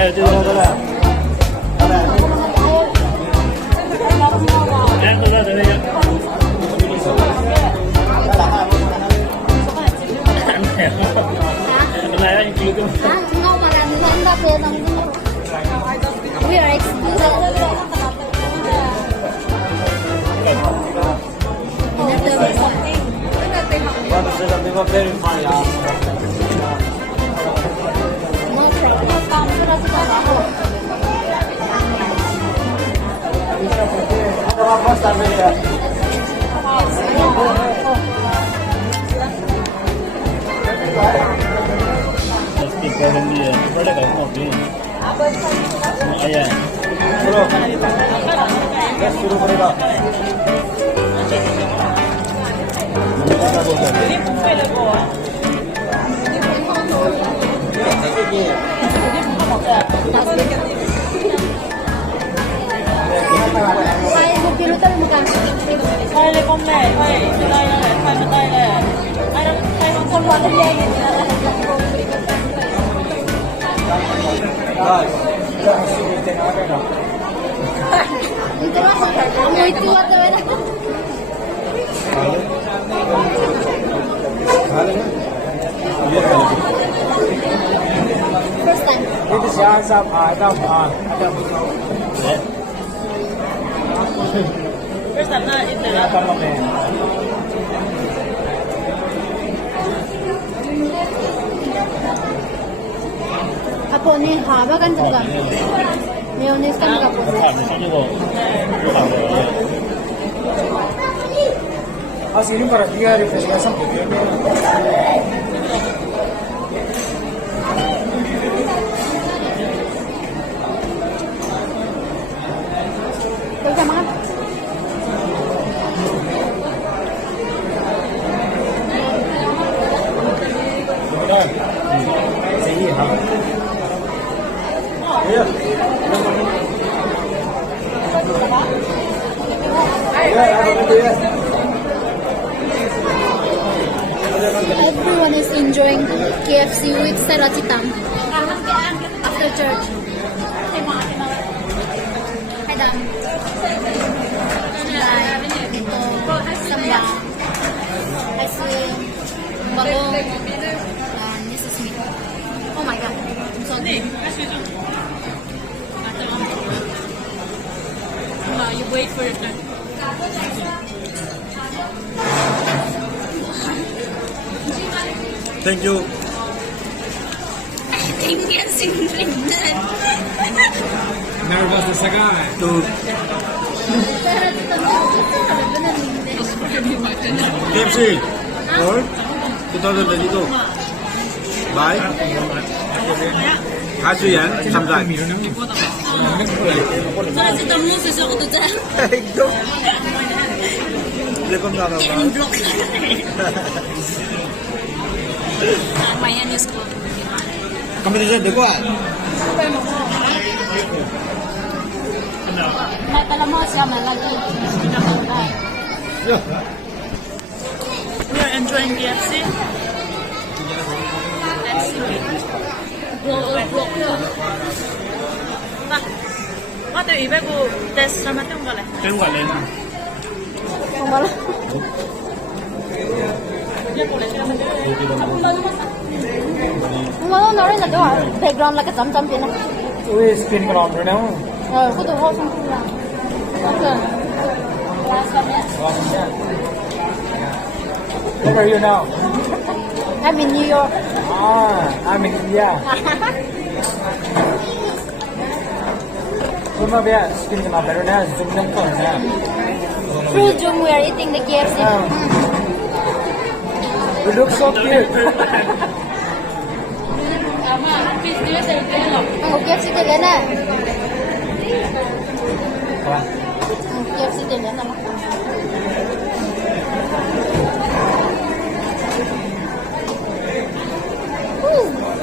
Eh, itu dulu lah. Yang dulu dari yang. Kenapa yang gitu? Nggak marah nih, nggak benar. We are exclusive. Very fine. Apa sampai ya? Speaker ini ya, pada kayak kopi. Ayah. Bro. Gas suruh mereka. Ini buffet lego. Saya mau pilih tuh bukan. Saya lekong le, saya itu lah yang saya betul le. Ada saya makan buat dia ini. Itu lah, kamu itu atau apa? First time. Itu siapa? Ada. First time na itu lah. Apa namanya? Apa nih? Haba kan juga. Mayonnaise kan juga po. Asli para dia refrescasi sampai. Bisa makan? Sini ha. Ya. Everyone is enjoying KFC with Seratitam after church. Hai Dan. Ito, sambal, ice cream, balong, and this is meat. Oh my god, I'm so hungry. You wait for your turn. Thank you. Tinggal singkringan. Nervous na saga. To KFC. Or 2022. Bye. 가수연 참가. Seratitam mo sesuatu tu je. Ekdom. Dia pun tak tahu. Blok. Mayan is ko. Competition देखो आज. May pala mo siya malagi. We are enjoying KFC. What do you eat? Test sama tu enggak le? Tengok leh. Kung wala. Kung wala na rin nagawa. Background lang ka-jam-jam din na. Uy, spin ko lang na. Kudu ho sang pula. Okay. Where are you now? I'm in New York. I'm in India. Cuma biar spin sama baru na zoom lang ko na. Through Zoom, we are eating the KFC. You look so cute. Oh, KFC din na. KFC din na.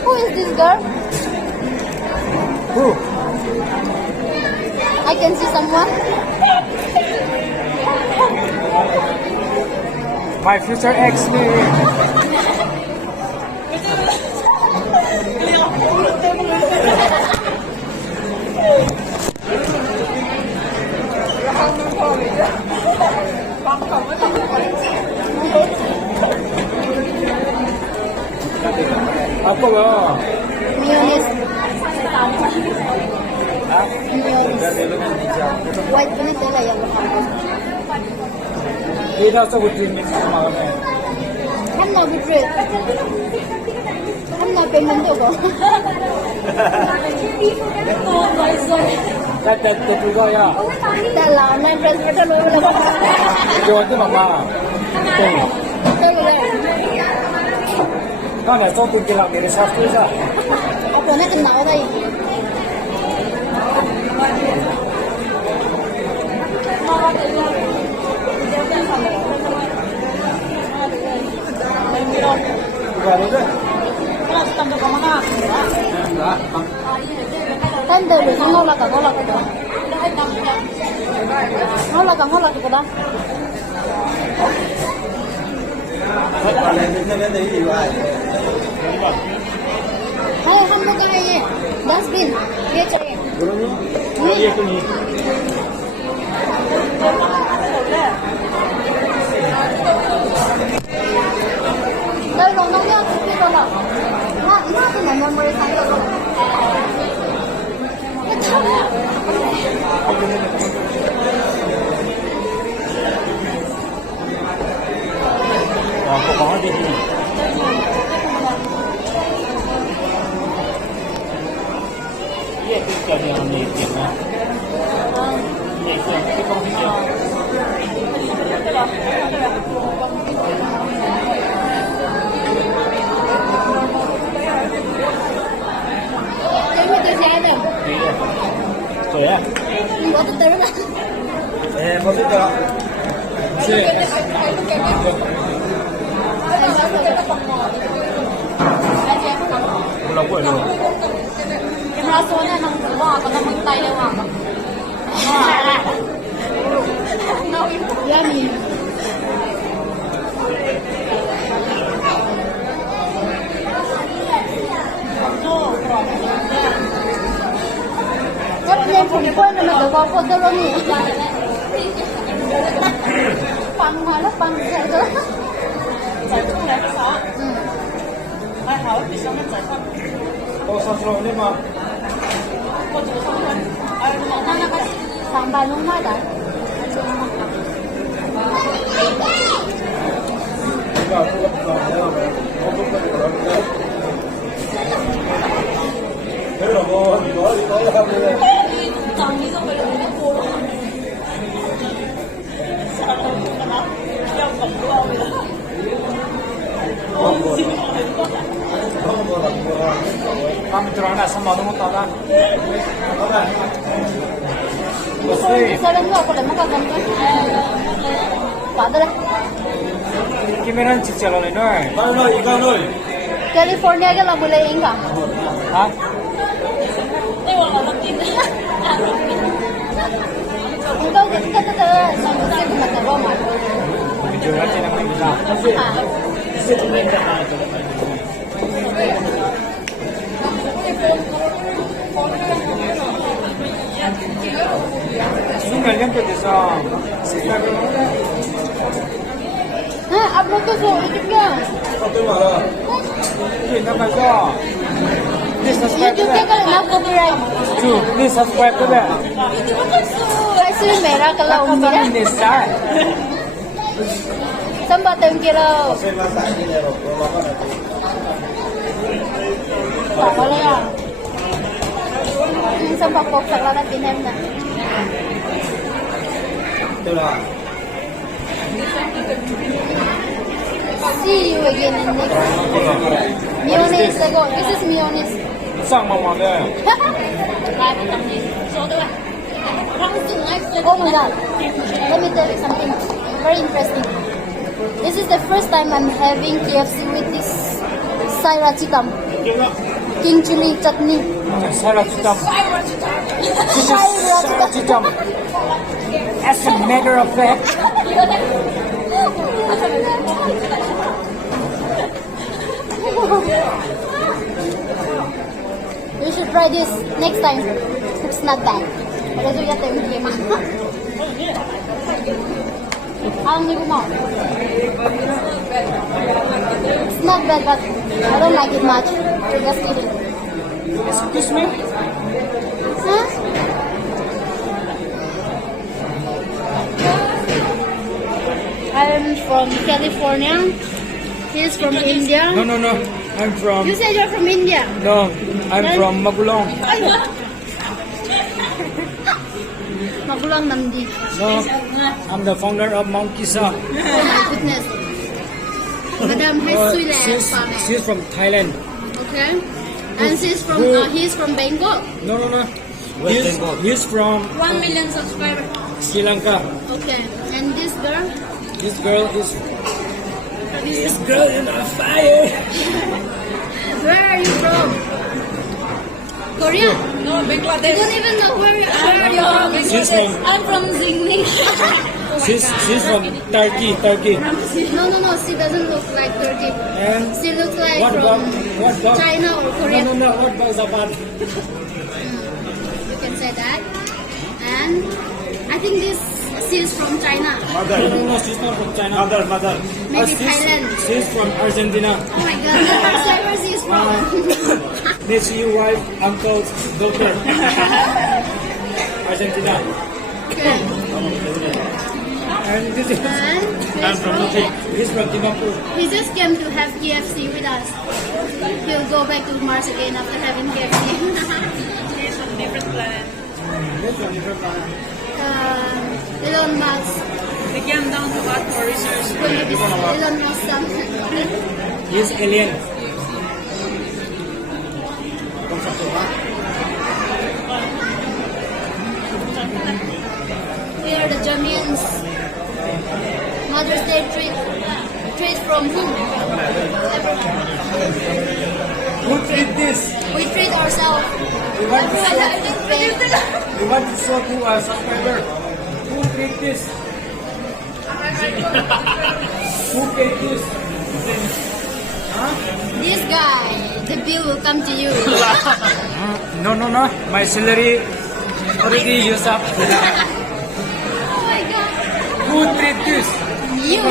Who is this girl? Who? I can see someone. My future ex. 아빠가 Mayonnaise. 아? Mayonnaise. 내가 내려면 진짜 White ini tela yang berhampa. 이라서 그때 믹스 막으면 Kan mau betul. Kan mau pengen tu kok. 때 그거야 Dah lah, nak dress betul lu lah. 이거한테 막아 Betul lah. 나는 또 뜯기랑 내가 샀으자 Apa nak kena kau tadi? 이거 하는데 Kalau stand up mana? Kan dah lu ngolak tu. Ngolak tu dah. Hai, हम लोग कहाँ हैं? Dustbin ये चाहिए. 그러니 여기에 또 Đây rồi nó nhá, cái đó là nó cái này nó mới thấy được. Cái thằng 아, 그거 되지. 이게 끝까지 하는 게 있겠나? 이게 있어. 재밌게 해야 돼. 저야? 이거 또 들어가. 네, 멋있다. 몰라고 이거. Em ra số này thằng thứ bò còn thằng măng tay đâu mà. Yummy. Chắc lên phùng quên rồi mà được có cô đâu nhỉ? Bằng mà nó bằng sẽ đó. Giải trung này sao? Ai hảo thì sao nó giải phân? 사스러운데 막. Sampai rumah dah. Kami terangkan sama kamu tahu kan? Salam juga kalau makan kan? Pada lah. 김에는 직접 하는 날. 말로 이거를. California ke lah boleh enggak? 아? Engkau kita tu sampai kita ke Roma. Jual aja namanya. 지금 몇 년도 돼서 Upload tu so YouTube-nya. 이게 나가서 please subscribe YouTube-nya kalau nak copyright. please subscribe to that. Kasi merah kalau umur. ini sah. Sampai tahun kira. Tak boleh lah. Sampai kok salah tinem na. See you again in next. Mayonnaise ago. This is mayonnaise. 쌍망망해. Oh my god. Let me tell you something very interesting. This is the first time I'm having KFC with this sriracha king chili chutney. 사라지다. Sriracha. As a matter of fact. You should try this next time. It's not bad. Pero so yata yung game. It's not bad, but I don't like it much. Just kidding. Excuse me? Huh? I'm from California. He's from India. No. I'm from... You said you're from India. No, I'm from Magulong. Magulang Nandi. No, I'm the founder of Mount Kisa. Oh my goodness. Madam, She's from Thailand. Okay. And he's from Bangkok. No. He's from 1 million subscribers. Sri Lanka. Okay. And this girl? This girl is on fire. Where are you from? Korea? No, I Bangladesh. don't even know where are you from. I'm from Zingni. She's from Turkey. No. She doesn't look like Turkey. And She looks like what from about China or Korea. No. What about Japan? You can say that. And I think she's from China. No, she's not from China. Mother. Maybe Thailand. She's from Argentina. Oh my god, never say where she's from. This your wife, uncle, daughter. Argentina. Okay. And this is And he's from Timapur. he just came to have KFC with us. He'll go back to Mars again after having KFC. He's from different planet. Elon Musk. They came down to Earth for research. Elon Musk something. He's alien. Here are the Jamians. Mother's Day treat from whom? Who treat this? We treat ourselves. We want to show to our subscriber. Who treat this? Who paid this? This guy, the bill will come to you. No. My salary already used up. Oh my god. Who treat this? You.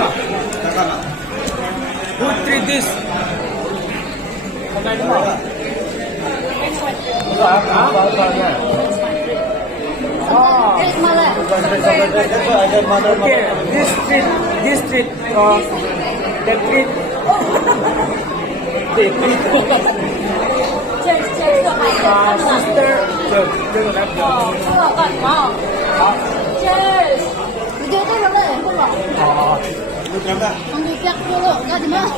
Who treat this? Treat Malay. Okay, this treat, that treat. Sister, Video tay vào đây không bỏ. Không được chắc dulu, nggak di mana?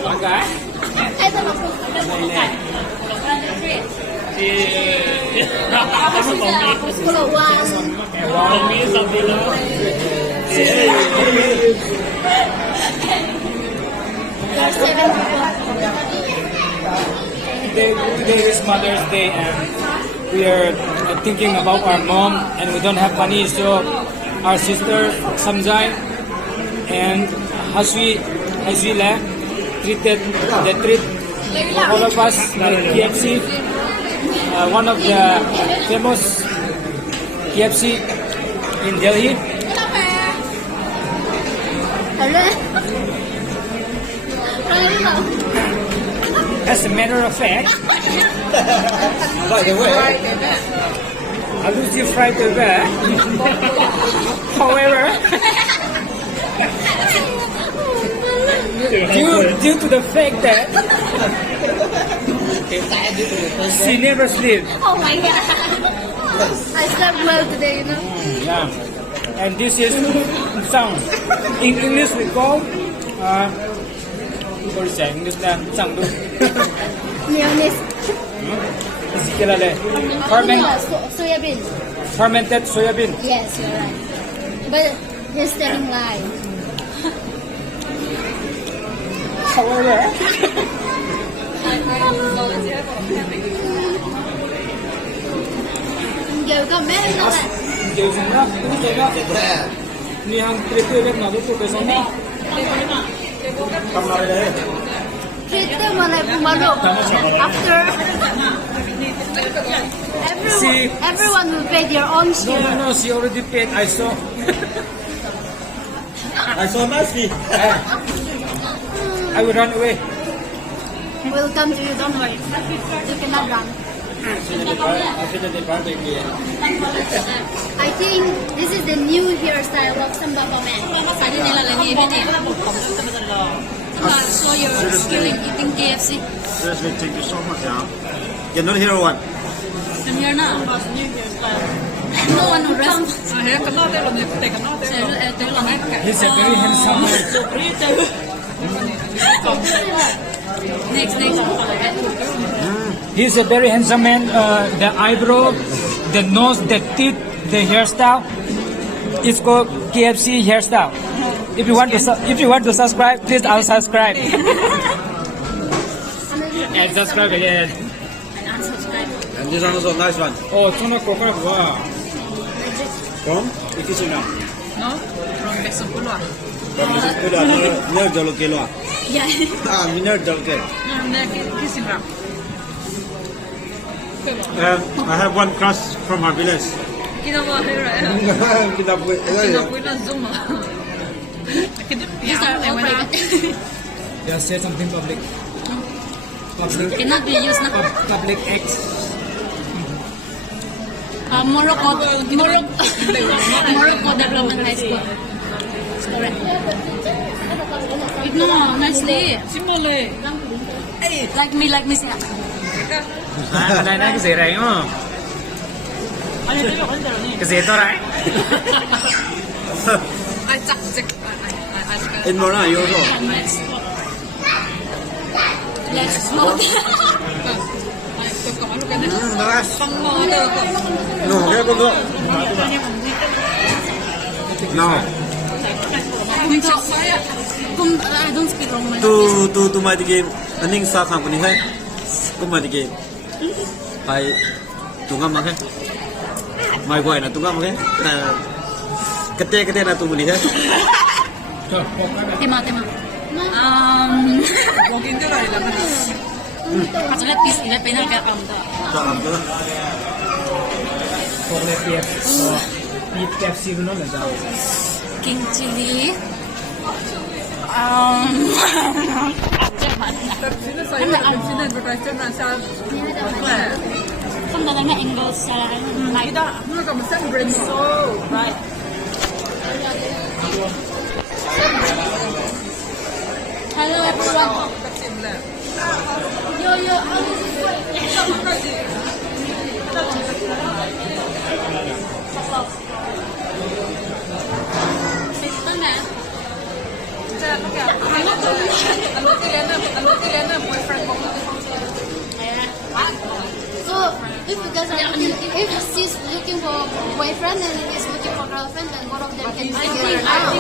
Itu langsung. Kalau one. There's 7 people. Today is Mother's Day and we are thinking about our mom and we don't have money, so our sister Samjai and Haswi treated the treat for all of us like KFC, one of the famous KFC in Delhi. As a matter of fact, by the way, Alusi fried the bear. However, due to the fact that she never sleeps. Oh my god. I slept well today, you know. Yeah. And this is sound. In English we call sorry say English na sound do. Mayonnaise. Soybean. Fermented soybean. Yes, you're right. But he's telling lie. However, Giờ có mấy anh đó này. điều gì đó, cũng thế đó. Ni hàng tuyệt tuyệt bên nào cũng có cái sống. Treat them on after everyone will pay their own share. No, she already paid. I saw. I saw mercy. I will run away. We'll come to you, don't worry. You cannot run. I think this is the new hairstyle of Sambaba man. Show your skill in eating KFC. Seriously, thank you so much. You're not here one. I'm here now. No one will rest. He's a very handsome man. Next. He's a very handsome man. The eyebrow, the nose, the teeth, the hairstyle. It's called KFC hairstyle. If you want to subscribe, please unsubscribe. And subscribe again. And this one also nice one. Oh, tuna coconut. Wow. From Ikisuna. No? From Besokpulwa. From Ikisuna. Near Jolokelo. Yeah. Near Jolokelo. No, Kisingram. I have one crush from her village. Kinawa here. Kinawa na Zoom. These are all private. Just say something public. Cannot be used now. Public acts. Morocco Development High School. It's correct. No, nicely. Simole. Like me, sir. Cái này cái gì đấy không? 아니, 내가 언제라니? Cái gì tôi đấy? 아, 짝. In Mona, you also. Let's smoke. Nice. No, okay, go. No. I don't speak Roman. To my game. Aning sa company hai. To my game. Hai tungam hai. My boy na tungam hai. Kete na tu muni hai. Tema. 먹인 줄 알라. Actually, peace ile penal kaya kamda. Tungam tu. Chocolate KFC nó là sao? King chili. 당신은 누가 있잖아. Không có cái English like 이다 누가 무슨 브랜드 so right. Hello everyone. Yo. So if you guys are if she's looking for boyfriend and he's looking for girlfriend, then both of them can be together now.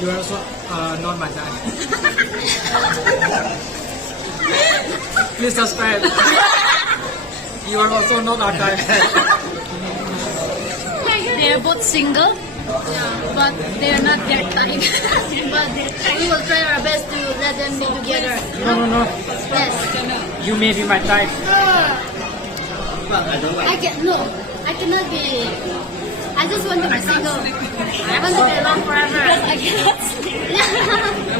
You are also not my type. Please subscribe. You are also not our type. They are both single, but they are not their type. But we will try our best to let them be together. No. Yes. You may be my type. I cannot be. I just want to be single. I want to be alone forever.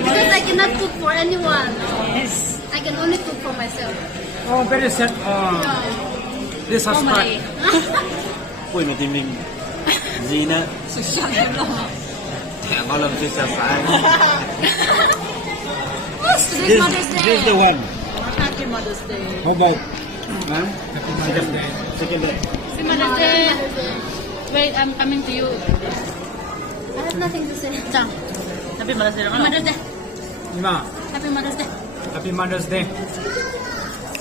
Because I cannot cook for anyone. Yes. I can only cook for myself. Oh, very sad. Please subscribe. Ui mà tìm mình gì nữa? Thẻ bao lần tôi sẽ phải. Today's Mother's Day. This is the one. Happy Mother's Day. How about? Happy Mother's Day. Second day. Happy Mother's Day. Wait, I'm coming to you. I have nothing to say. Chang. Happy Mother's Day. Happy Mother's Day. Ima, Happy Mother's Day. Happy Mother's Day.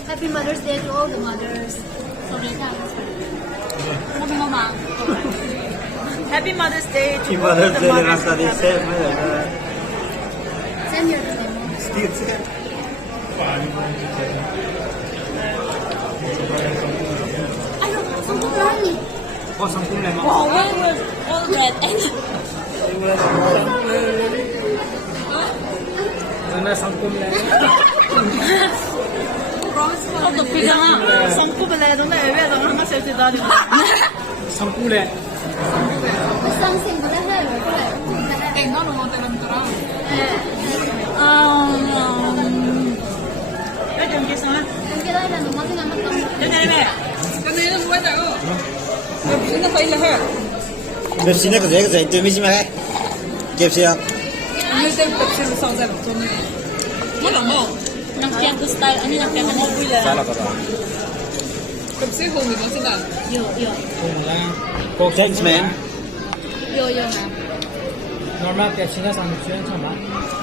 Happy Mother's Day to all the mothers. Sorry, Happy Mama. Happy Mother's Day to Thì all mà the lần đây là sao đi mothers. xem mới là Same here to my mom. still xem. Ano, sangkong lani. Có xong cũng này mà. Wow, where was all red and Sana xong cũng này. 저도 비상아. 성품을 내가 정말 애매해서 얼마 쓸지 나지. 성꿀에 쌍생不太会，我过来，不太会。 땡 나는 뭐 때는 거라. 좀 계산해. 여기 나이가 너무 많이 남았다. 내내. 내내는 뭐 했다고? 무슨 거 일을 해? 몇 시내 그 제가 제 미지마 해. KFC 야. 오늘 때부터 지금 상자 좀. 뭐라 뭐? Nangpiang ko style, ano nangpiang ano? 잘라 봐봐. KFC home 이거 쓰다. Yo. 꼭 Thanks man. Yo na. normal KFC나 3,000원 참아